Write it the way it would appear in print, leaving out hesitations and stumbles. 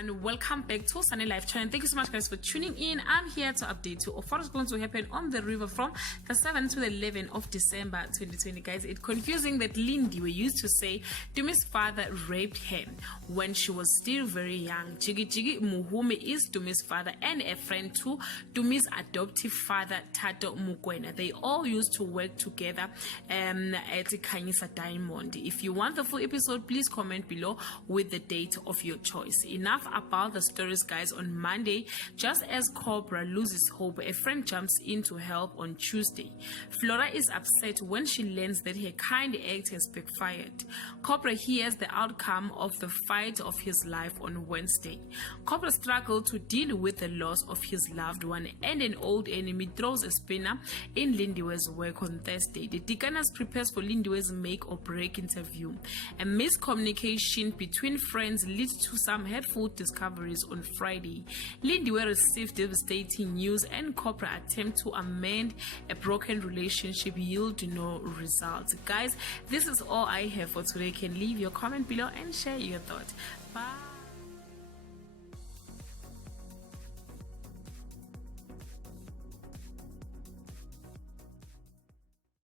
everyone, welcome back to Sunny Life channel. Thank you so much guys for tuning in. I'm here to update you of what is going to happen on the river from the 7th to the 11th of December 2020. Guys, it's confusing that Lindy we used to say Tumi's father raped her when she was still very young. Jigi Muhume is Tumi's father and a friend to Tumi's adoptive father Tato Mukwena. They all used to work together at Kanyisa Diamond. If you want the full episode, please comment below with the date of your choice. Enough about the stories, guys. On Monday, just as Cobra loses hope, a friend jumps in to help on Tuesday. Flora is upset when she learns that her kind act has backfired. Cobra hears the outcome of the fight of his life on Wednesday. Cobra struggles to deal with the loss of his loved one, and an old enemy throws a spinner in Lindiwe's work on Thursday. The deaconess prepares for Lindiwe's make or break interview. A miscommunication between friends leads to some hurtful discoveries on Friday. Lindiwe received devastating news, and Cobra attempt to amend a broken relationship yield no results. Guys, this is all I have for today. You can leave your comment below and share your thoughts. Bye.